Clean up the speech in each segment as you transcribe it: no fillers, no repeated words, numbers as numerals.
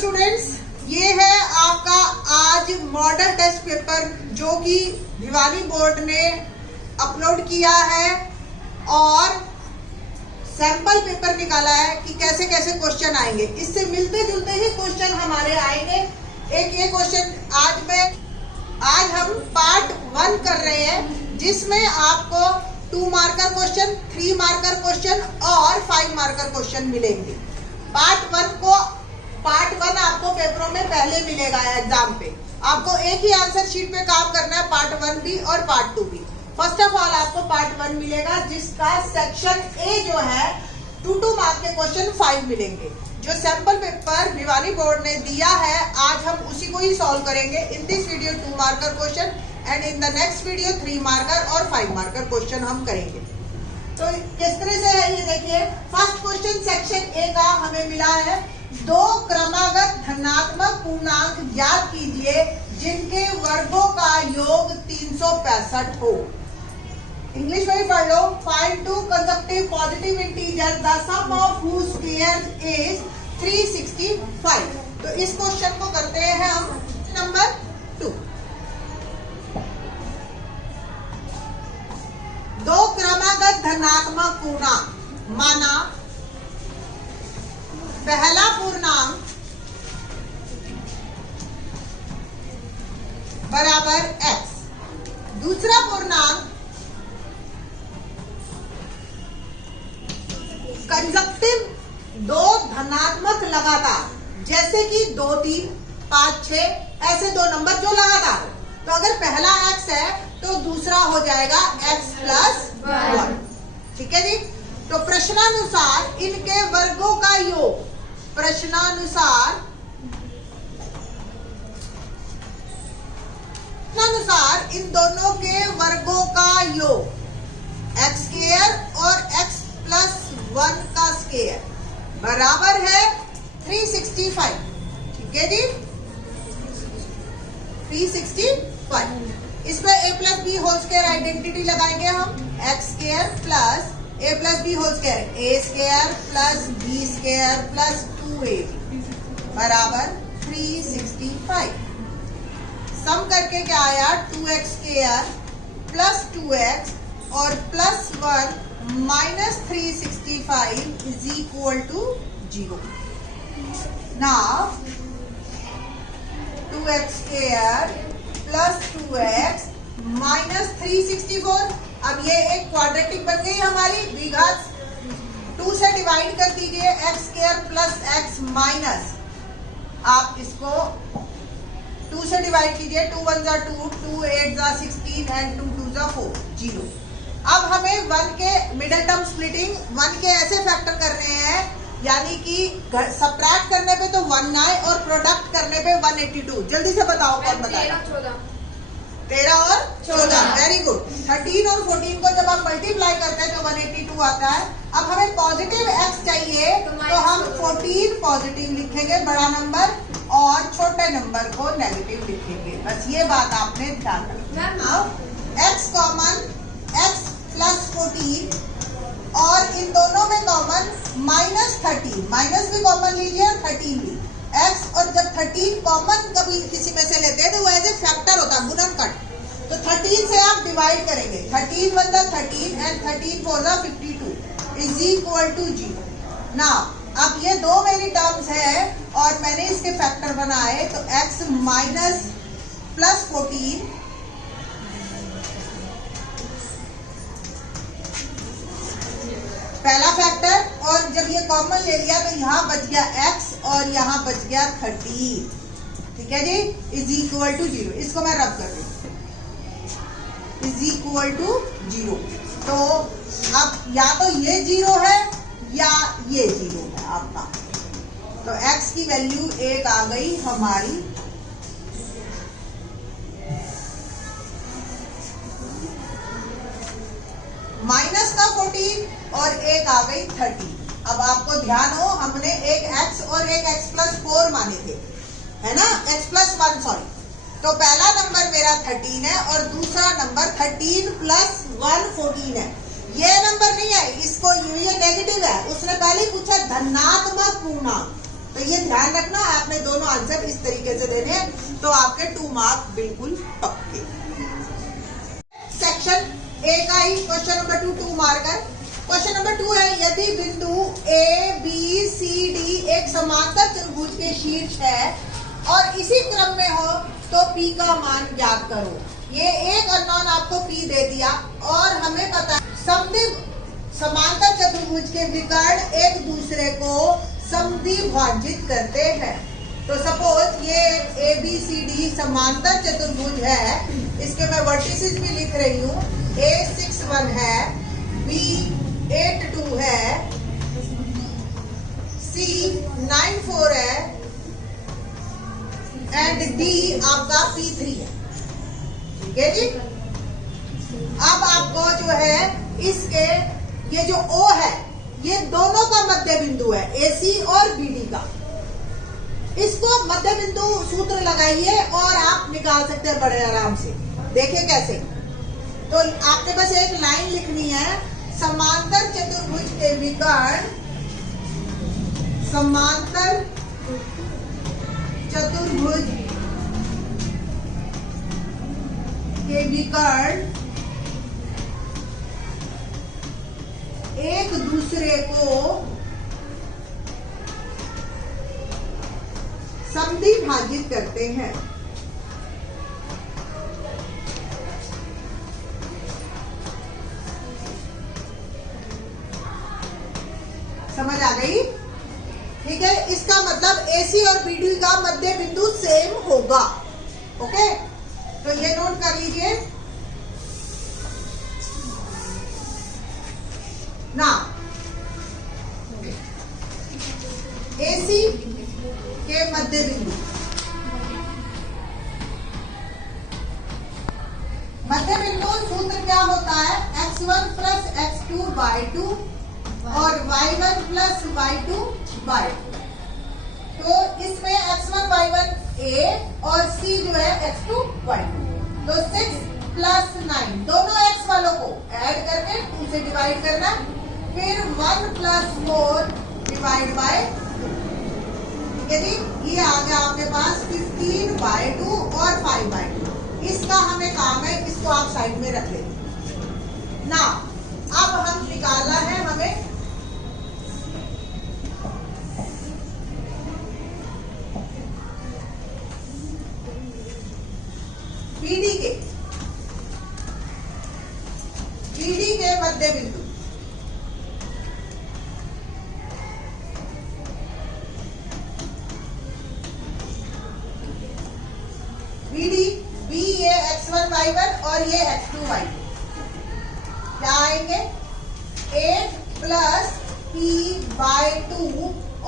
Students, ये है आपका आज मॉडल टेस्ट पेपर जो कि भिवानी बोर्ड ने अपलोड किया है और सैंपल पेपर निकाला है कि कैसे कैसे क्वेश्चन आएंगे। इससे मिलते जुलते ही क्वेश्चन हमारे आएंगे। एक ये क्वेश्चन आज हम पार्ट 1 कर रहे हैं, जिसमें आपको 2 मार्कर क्वेश्चन, 3 मार्कर क्वेश्चन और 5 मार्कर क्वेश्चन मिलेंगे। पार्ट 1 आपको पेपरों में पहले मिलेगा एग्जाम पे। आपको एक ही आंसर शीट पे काम करना है, पार्ट 1 भी और पार्ट 2 भी। फर्स्ट ऑफ ऑल आपको पार्ट 1 मिलेगा, जिसका सेक्शन ए जो है 2 मार्क के क्वेश्चन 5 मिलेंगे। जो सैंपल पेपर भिवानी बोर्ड ने दिया है, आज हम उसी को ही सॉल्व करेंगे। In this video 2 marker question and in the next video 3 marker और 5 मार्कर क्वेश्चन हम करेंगे। तो किस तरह से है ये देखिए। फर्स्ट क्वेश्चन सेक्शन ए का हमें मिला है, 2 क्रमागत धनात्मक पूर्णांक ज्ञात कीजिए जिनके वर्गों का योग 365 हो। इंग्लिश में ही पढ़ लो। Find 2 consecutive positive integers the sum of whose squares is 365। तो इस क्वेश्चन को करते हैं हम नंबर 2। 2 क्रमागत धनात्मक पूर्णांक, माना पहला पूर्णांक बराबर x, दूसरा पूर्णांक कंजक्टिव 2 धनात्मक लगातार, जैसे कि 2 3 5 6 ऐसे 2 नंबर जो लगातार। तो अगर पहला x है तो दूसरा हो जाएगा x + 1। ठीक है जी। तो प्रश्नानुसार इनके वर्गों का योग, प्रश्नानुसार इन दोनों के वर्गों का योग x² और x + 1 का स्क्वायर बराबर है 365। ठीक है जी, 365। इस पे a + b whole square identity लगाएंगे हम। x² + a + b whole square, a² + b² + 2ab बराबर 365। सम करके क्या आया, 2x² + 2x और +1 - 365 = 0। Now 2x² + 2x - 364। अब ये एक क्वाड्रेटिक बन गई हमारी। द्विघात 2 से डिवाइड कर दीजिए, x² + x माइनस, आप इसको 2 से डिवाइड कीजिए। 2 1 = 2, 2 8 = 16 एंड 2 2 = 4, 0। अब हमें 1 के मिडिल टर्म स्प्लिटिंग 1 के ऐसे फैक्टर करने हैं, यानी कि सब्ट्रैक्ट करने पे तो 1 आए और प्रोडक्ट करने पे 182। जल्दी से बताओ कौन बताएगा। 13 और 14, वेरी गुड। 13 और 14 को जब आप मल्टीप्लाई करते हैं तो 182 आता है। अब हमें पॉजिटिव x चाहिए, तो हम 14 पॉजिटिव लिखेंगे, बड़ा नंबर, और छोटे नंबर को नेगेटिव लिखेंगे। बस ये बात आपने ध्यान रखना। x कॉमन, x + 14 और इन दोनों में कॉमन -13, माइनस भी कॉमन लीजिए और 13 भी। x और जब 13 कॉमन कभी किसी में से लेते हैं तो वो एज ए फैक्टर होता है, गुणनखंड। तो 13 से आप डिवाइड करेंगे। 13 1 = 13 एंड 13 4 = 52 = 0। ना अब ये 2 मेरी टर्म्स है और मैंने इसके फैक्टर बनाए, तो x - +14 पहला फैक्टर, और जब ये कॉमन ले लिया तो यहाँ बच गया x और यहाँ बच गया 13। ठीक है जी, = 0। इसको मैं रब कर दूँ, = 0। तो अब या तो ये 0 है या ये 0 है आपका। तो x की वैल्यू 1 आ गई हमारी। माइनस का 14 और 1 आ गई 30। अब आपको ध्यान हो, हमने एक x और एक x + 4 माने थे, है ना, x + 1 सॉरी। तो पहला नंबर मेरा 13 है और दूसरा नंबर 13 + 1 14 है। ये नंबर नहीं है, इसको ये नेगेटिव है। उसने पहले पूछा धनात्मक पूर्णांक, तो ये ध्यान रखना, आपने दोनों आंसर इस तरीके से देने हैं तो आपके 2 मार्क बिल्कुल पक्के। सेक्शन ए का ही क्वेश्चन नंबर 2 मार्क है। क्वेश्चन नंबर 2 है, यदि बिंदु ए बी सी डी एक समांतर त्रिभुज के शीर्ष है और इसी क्रम में हो तो P का मान ज्ञात करो। ये एक अननोन आपको P दे दिया और हमें पता है समद्विभाजक समांतर चतुर्भुज के विकर्ण एक दूसरे को समद्विभाजित करते हैं। तो सपोज ये ABCD समांतर चतुर्भुज है, इसके मैं वर्टिसेस भी लिख रही हूँ। A61 है, B82 है, C94 है एंड D आपका P3 है। ठीक है जी। अब आपको जो है इसके ये जो O है ये दोनों का मध्य बिंदु है, AC और BD का। इसको मध्य बिंदु सूत्र लगाइए और आप निकाल सकते हैं बड़े आराम से। देखिए कैसे। तो आपके पास एक लाइन लिखनी है, समांतर चतुर्भुज के विकर्ण, समांतर चतुर्भुज के विकर्ण एक दूसरे को समद्विभाजित करते हैं। समझ आ गई? ठीक है, इसका मतलब AC और BD का मध्य बिंदु सेम होगा। ओके, तो ये नोट कर लीजिए ना। AC के मध्य बिंदु, मध्य बिंदु सूत्र क्या होता है? x1 प्लस x2 बाई 2 और y1 प्लस y2 बाई 2। तो इसमें x1 y1 a और c जो है x2 y2। तो 6 प्लस 9 दोनों x वालों को ऐड करके 2 से डिवाइड करना, फिर 1 प्लस 4 डिवाइड बाय 2। यदि ये आ गया आपके पास 15 बाय 2 और 5 बाय 2। इसका हमें काम है, इसको आप साइड में रख लें ना। अब हम निकालना है हमें BD के मध्य बिंदु। BD, B ये x1 y1 और ये x2 y2 क्या आएंगे? 8 प्लस p बाय 2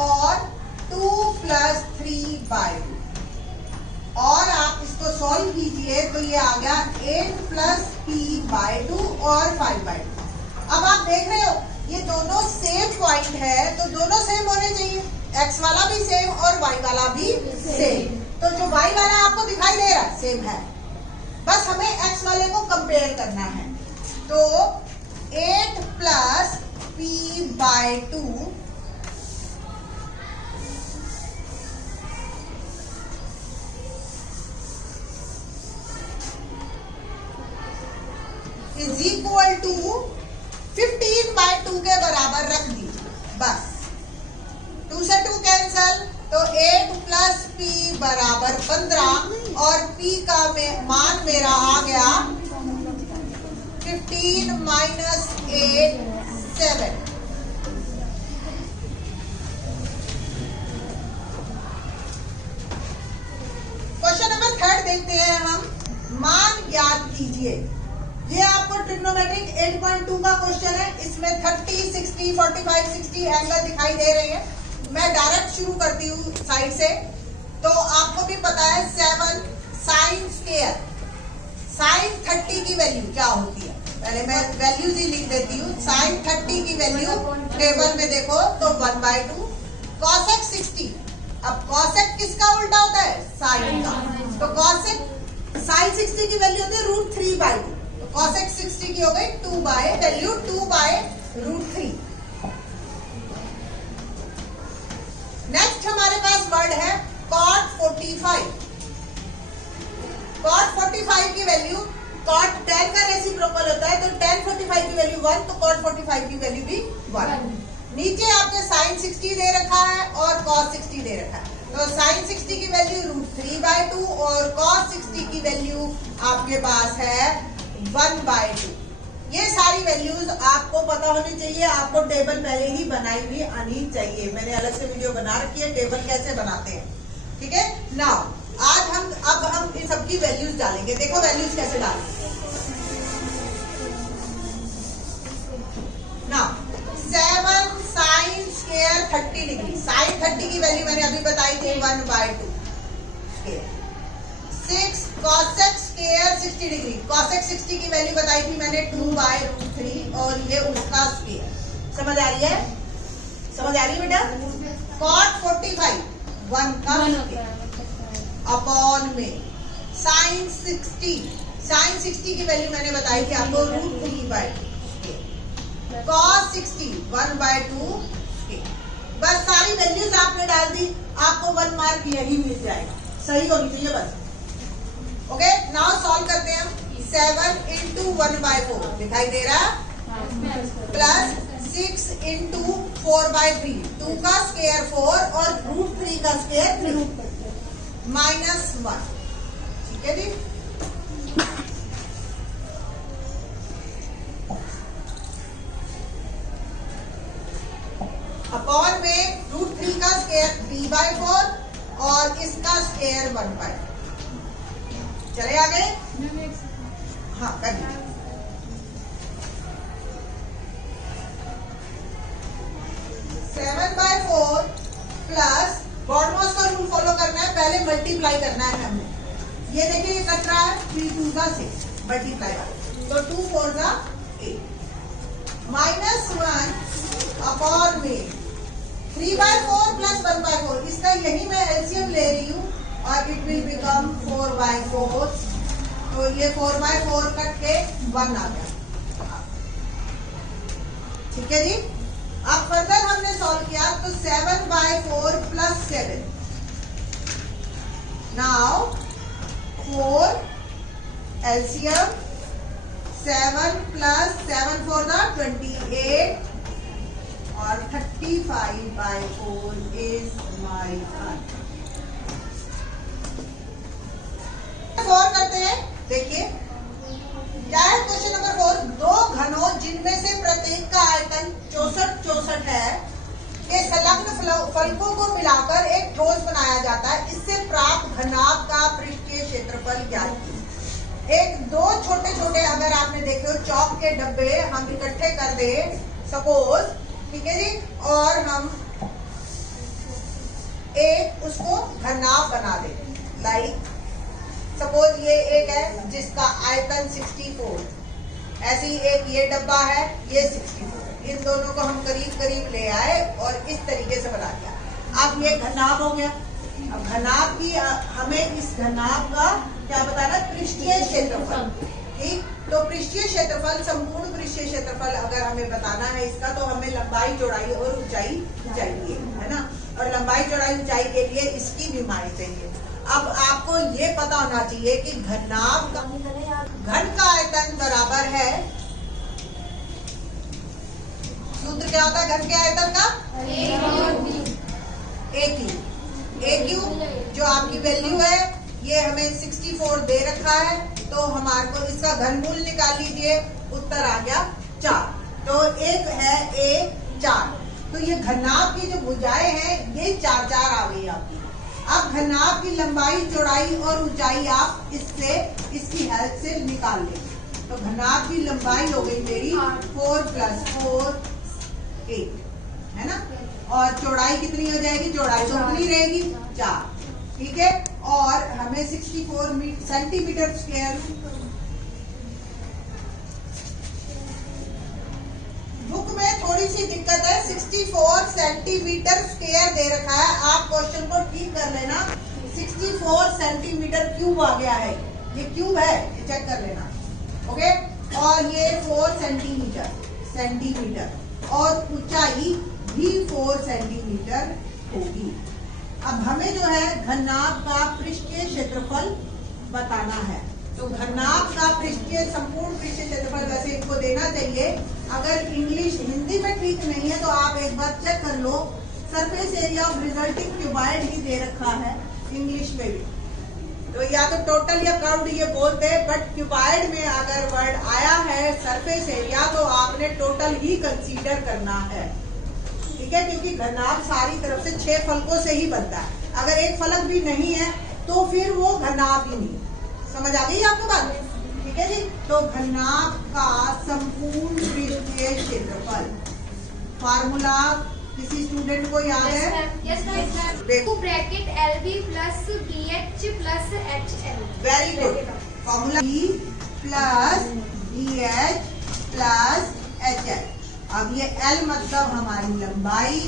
और 2 प्लस 3 बाय 2। और आप इसको सॉल्व कीजिए तो ये आ गया 8 प्लस p बाय 2 और 5 बाय 2। अब आप देख रहे हो ये दोनों सेम पॉइंट है, तो दोनों सेम होने चाहिए। x वाला भी सेम और y वाला भी सेम। तो जो y वाला आपको दिखाई दे रहा है सेम है, बस हमें x वाले को कंपेयर करना है। तो 8 plus p by 2 is equal to 15 by 2 के बराबर रख दीजिए। बस 2 से 2 कैंसल, तो 8 प्लस p बराबर 15 और p का मान मेरा आ गया 15 माइनस 8 7। क्वेश्चन नंबर 3 देखते हैं हम। मान ज्ञात कीजिए। ये आपको ट्रिग्नोमेट्रिक 8.2 का क्वेश्चन है। इसमें 30, 60, 45, 60 एंगल दिखाई दे रहे हैं। मैं डायरेक्ट शुरू करती हूँ साइड से। तो आपको भी पता है 7 साइन स्क्वायर, साइन 30 की वैल्यू क्या होती है? पहले मैं वैल्यूज ही लिख देती हूँ। साइन 30 की वैल्यू टेबल में देखो तो 1/2। कॉसेक 60, अब कॉसेक किसका उल्टा होता है? साइन का। तो कॉसेक साइन 60 की वैल्यू होती है √3/2। कॉसेक 60 की हो गई 2 बाय वैल्यू 2/√3। नेक्स्ट हमारे 45। cot 45 की वैल्यू cot 10 का रेसिप्रोकल होता है, तो tan 45 की वैल्यू 1, तो cot 45 की वैल्यू भी 1। नीचे आपके sin 60 दे रखा है और cos 60 दे रखा है, तो sin 60 की वैल्यू √3/2 और cos 60 की वैल्यू आपके पास है 1/2। ये सारी वैल्यूज आपको पता होनी चाहिए, आपको टेबल पहले ही बनाई हुई आनी चाहिए। मैंने अलग से वीडियो बना रखी है टेबल कैसे बनाते हैं, ठीक है। नाउ अब हम इन सबकी वैल्यूज डालेंगे। देखो वैल्यूज कैसे डालेंगे। Now 7 sin square 30 degree, sin 30 की वैल्यू मैंने अभी बताई थी 1/2 square. 6 cosec square 60 degree, cosec 60 की वैल्यू बताई थी मैंने 2/√3 और ये उसका स्क्वायर। समझ आ रही है? समझ आ रही है बेटा? cot 45 1 का स्क्वायर अपॉन में sin 60 की वैल्यू मैंने बताई थी आपको √3/2 cos 60 1/2 बस सारी वैल्यूज आपने डाल दी, आपको 1 मार्क यही मिल जाएगा, सही होनी चाहिए बस। ओके, नाउ सॉल्व करते हैं हम। 7 × 1/4 दिखाई दे रहा, प्लस 6 × 4/3, 2 का स्क्वायर 4 और √3 का स्क्वायर 3 -1, ठीक है जी। अपॉन में √3 का स्क्वायर 3/4 और इसका स्क्वायर 1/4। चले आ गए? हाँ कर लीजिए। 7/4 प्लस गॉडमॉस का रूल फॉलो करना है, पहले मल्टीप्लाई करना है हमने। ये देखिए ये कट रहा है 3 2 का 6 मल्टीप्लाई वाला, तो 2 4 का 8 -1 अपॉन में 3/4 प्लस 1/4, इसका यही मैं एलसीएम ले रही हूँ और इट विल बिकम 4/4। तो ये 4/4 कट के 1 आ गया, ठीक है जी। अब फर्दर हमने सॉल्व किया तो 7/4 प्लस 7, नाउ 4 एलसीएम 7 प्लस 7 4 28 और 35/4 इज माई आंसर। 4 करते हैं, देखिए क्या है क्वेश्चन नंबर 4। 2 घनों जिनमें से प्रत्येक का आयतन 64 है के संलग्न फलकों को मिलाकर एक ठोस बनाया जाता है, इससे प्राप्त घनाभ का पृष्ठीय क्षेत्रफल ज्ञात कीजिए। एक 2 छोटे छोटे अगर आपने देखे हो चौक के डब्बे हम इकट्ठे कर दे सपोज, ठीक है जी, और हम एक उसको घनाभ बना दे। लाइक सपोज ये एक है जिसका आयतन 64, ऐसे ही एक ये डब्बा है ये 64, इन दोनों को हम करीब करीब ले आए और इस तरीके से बना दिया। अब ये घनाभ हो गया। अब घनाभ की हमें इस घनाभ का क्या बताना, पृष्ठीय क्षेत्रफल, ठीक। तो पृष्ठीय क्षेत्रफल, संपूर्ण पृष्ठीय क्षेत्रफल अगर हमें बताना है इसका, तो हमें लंबाई चौड़ाई और ऊंचाई चाहिए, है ना। और लंबाई चौड़ाई ऊंचाई के लिए इसकी विमाई चाहिए। अब आपको ये पता होना चाहिए कि घनाभ का घन का आयतन बराबर है, सूत्र क्या होता है घन के आयतन का, ए क्यूब, जो आपकी वैल्यू है ये हमें 64 दे रखा है, तो हमारे को इसका घनमूल निकाल लीजिए, उत्तर आ गया 4। तो एक है A4, तो ये घनाभ की जो भुजाएं हैं ये 4 4 आ गई आपकी। अब घनाभ की लंबाई चौड़ाई और ऊंचाई आप इससे इसकी हेल्प से निकाल लेंगे। तो घनाभ की लंबाई हो गई मेरी 4 + 4 8, है ना, और चौड़ाई कितनी हो जाएगी, चौड़ाई तो उतनी रहेगी 4, ठीक है। और हमें 64 सेंटीमीटर स्क्वायर, बुक में थोड़ी सी दिक्कत है, 64 सेंटीमीटर स्क्वायर दे रखा है, आप क्वेश्चन को ठीक कर लेना। 64 सेंटीमीटर क्यूब आ गया है, ये क्यूब है, ये चेक कर लेना, ओके। और ये 4 सेंटीमीटर और ऊंचाई भी 4 सेंटीमीटर होगी। अब हमें जो है घननाभ का पृष्ठीय क्षेत्रफल बताना है। तो घननाभ का पृष्ठीय संपूर्ण पृष्ठीय क्षेत्रफल वैसे इनको देना चाहिए। अगर इंग्लिश हिंदी में ठीक नहीं है तो आप एक बार चेक कर लो, surface area of resulting cuboid ही दे रखा है इंग्लिश में भी। तो या तो टोटल या कर्व्ड ये बोलते हैं, बट क्यूबॉइड में अगर वर्ड आया है सरफेस एरिया तो आपने टोटल ही कंसीडर करना है, ठीक है, क्योंकि घननाभ सारी तरफ से 6 फलकों से ही बनता है। अगर एक फलक भी नहीं है तो फिर वो घननाभ ही नहीं। समझ आ गई आपको बात? ठीक है जी। तो घननाभ का संपूर्ण पृष्ठीय क्षेत्रफल फार्मूला किसी स्टूडेंट को याद है? Yes ma'am. देखो bracket LB plus BH plus HL। Very good. Formula B plus BH plus HL। अब ये L मतलब हमारी लंबाई,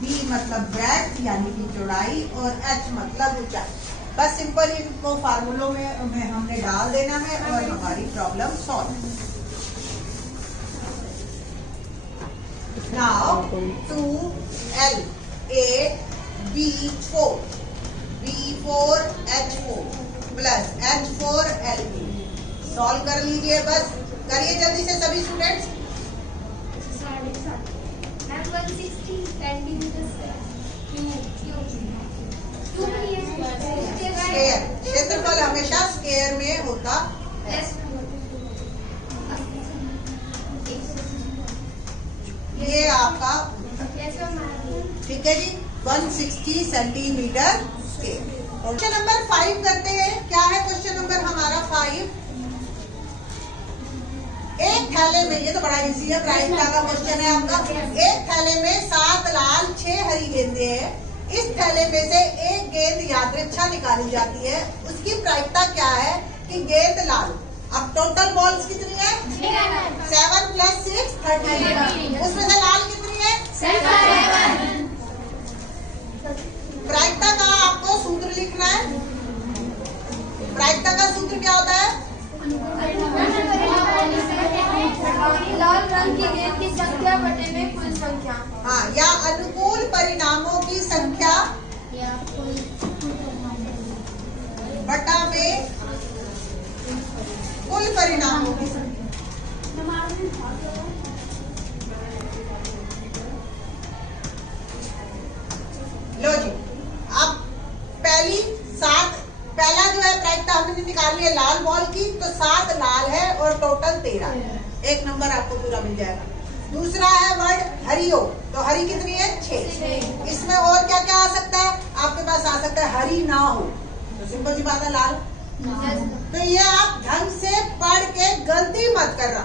B मतलब ब्रेड्थ यानी कि चौड़ाई और H मतलब ऊंचाई। बस सिंपल इनको फार्मूलों में हमने डाल देना है और हमारी problem solve. Now 2L 8 B4 B4 H4 plus H4 LB। Solve कर लीजिए, बस करिए जल्दी से सभी स्टूडेंट्स। 160 centimetre square. क्षेत्रफल हमेशा स्क्वायर में होता है। ये आपका ठीक है जी, 160 सेंटीमीटर स्क्वायर। क्वेश्चन नंबर 5 करते हैं। क्या है क्वेश्चन नंबर हमारा 5? एक थैले में, ये तो बड़ा इजी है, प्रायिकता का क्वेश्चन है आपका। एक थैले में 7 लाल 6 हरी गेंदें हैं। इस थैले में से एक गेंद यादृच्छा निकाली जाती है, उसकी प्रायिकता क्या है कि गेंद लाल। अब टोटल बॉल्स कितनी है? 7 प्लस 6 13। उसमें से लाल कितनी है? 7। प्रायिकता का आपको सूत्र लिखना है। प्रायिकता का सूत्र क्या होता है? लाल रंग की गेंद की संख्या बटे में कुल संख्या। हाँ, या अनुकूल परिणामों की संख्या बटा में कुल परिणामों की संख्या। लो जी, अब पहला जो है प्रायिकता हमने निकाली है लाल बॉल की, तो 7 लाल है और टोटल 13 है। 1 नंबर आपको पूरा मिल जाएगा। दूसरा है वर्ड हरियो, तो हरी कितनी है? 6। इसमें और क्या क्या आ सकता है आपके पास? आ सकता है हरी ना हो, तो सिंपल सी बात है लाल। तो ये आप ढंग से पढ़ के गलती मत करना,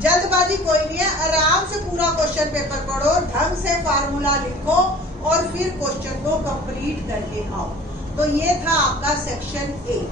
जल्दबाजी कोई नहीं है। आराम से पूरा क्वेश्चन पेपर पढ़ो, ढंग से फार्मूला लिखो और फिर क्वेश्चन को कंप्लीट करके आओ। तो ये था आपका सेक्शन 8।